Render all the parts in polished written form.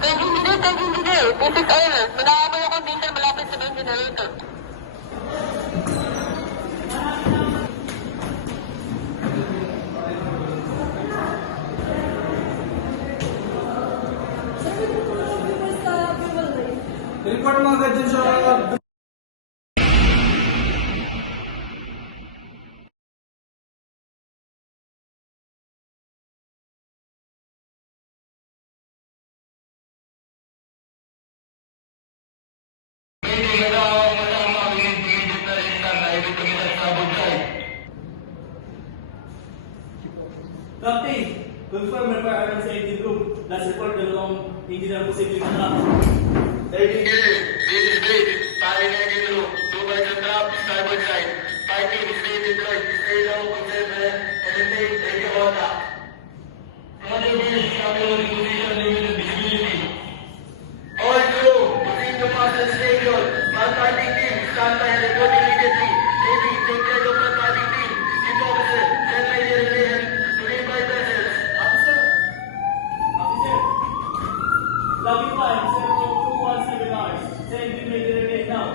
Hindi. Basic error. Manakabay ako dito malapit sa main generator. Report mo agad dun sa... Captain, confirm may firearm sa engine room. Last report, dalawang engine ang posibleng attack. This is great. Fire engine room. 2 by the trap, starboard side. Fighting is stay deployed. Stay low, conserve, eliminate, take the contact. Another bridge, capital position, limited visibility. All crew, proceed to master station. Malfighting team, stand by and report immediately. Navy, take care of malfighting team. Chief officer, send my relay to nearby vessels. Officer! Lobby 5, 0217 hours. Send me the relay now.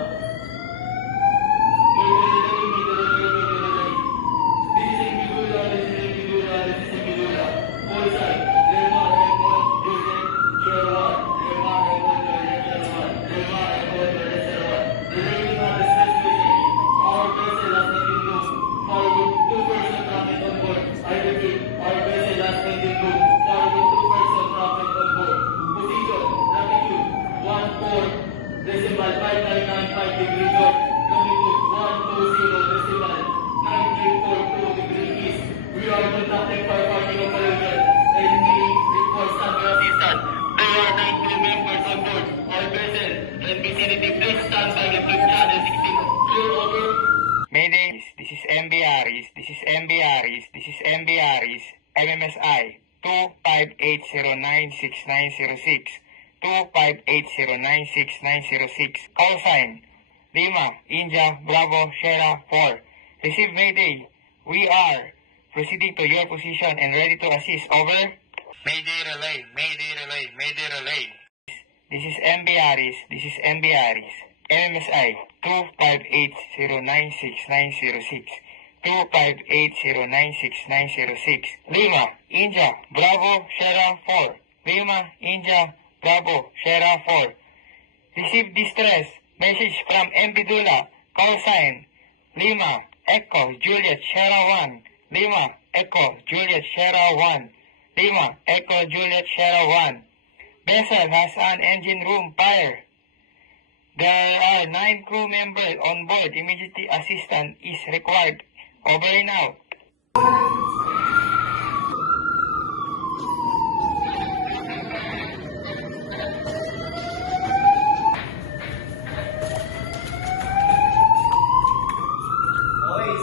Decimal 5995 degree north, longitude 120 decimal 9342 degree east. We are conducting firefighting operation and needing report standby assistance. There are 9 crew members on board. All vessel and vicinity, please stand by the flight channel 16. Clear over. Mayday, this is MBRs, this is MBRs, this is MBRs, MMSI 2580969606. 2580969606. Call sign Lima, India, Bravo, Sierra 4. Receive Mayday. We are proceeding to your position and ready to assist. Over. Mayday relay, Mayday relay, Mayday relay. This is MBRs, this is MBRs. MMSI 2580969606. 2580969606. Lima, India, Bravo, Sierra 4. Lima, India, Bravo, Sierra 4. Receive distress message from Mbidula. Call sign Lima, Echo, Juliet, Sierra 1. Lima, Echo, Juliet, Sierra 1. Lima, Echo, Juliet, Sierra 1. Vessel has an engine room fire. There are 9 crew members on board. Immediate assistance is required. Over and out.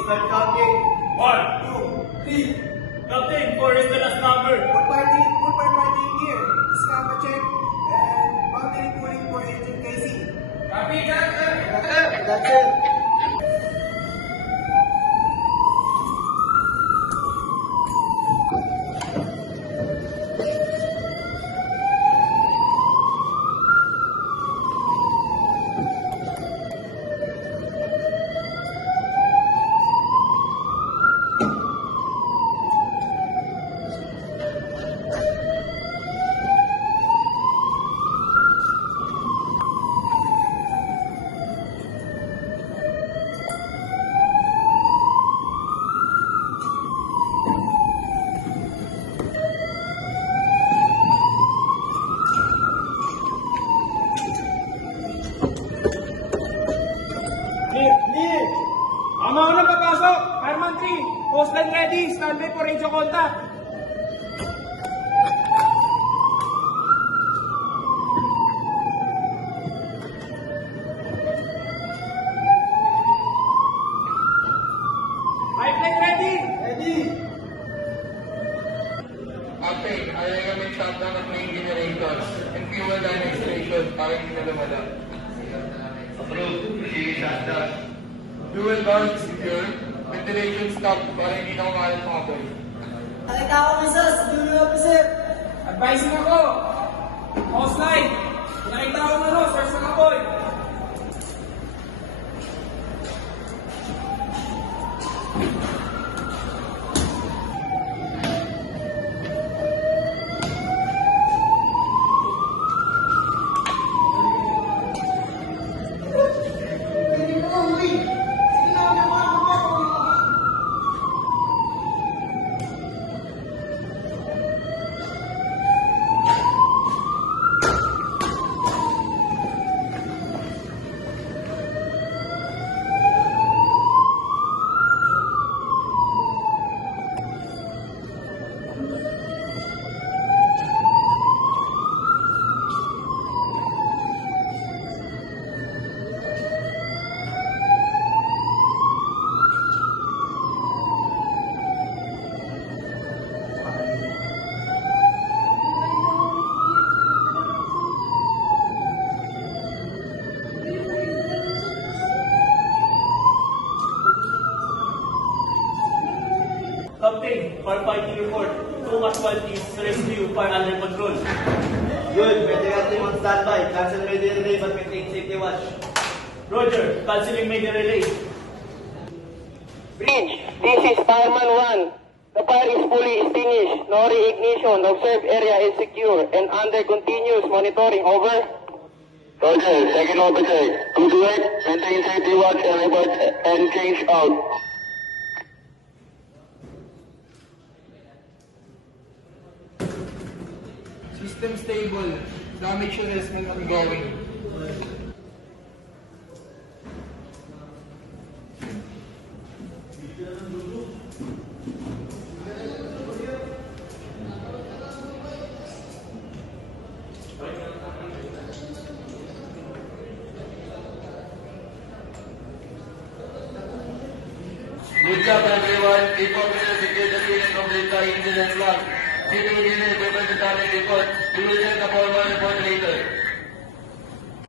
Start counting. 1, 2, 3. Captain, 4 is the last number. Full firefighting gear. Scamper check. And boundary pulling for engine casing. Copy, Captain. That's it. Clear! Ang mga unang papasok, Fireman 3, coastline ready, standby for radio contact. Pipeline ready! Ready. Captain, I recommend shutdown of main generators and fuel line installation para hindi na lumala. Approved. Proceed shutdown. Fuel valve secure. Ventilation stop para hindi na kumalat mga boy. Nakita ako, Mrs. Junior Officer. Advising ako, Hostline! Nakita ko na no, search na kapoy. Captain, firefighting report. 2 casualties, rescue, fire under control. Good, medical team on standby. Cancel media relay but maintain safety watch. Roger, canceling media relay. Bridge, this is Fireman 1. The fire is fully extinguished. No reignition. Observed area is secure and under continuous monitoring. Over. Roger, second officer. Good work, maintain safety watch and report and change out. System stable. Damage assessment ongoing. Good job everyone. Keep officers secure the scene and complete the incident log. City engineer, prepare the target report. We will send a formal report later.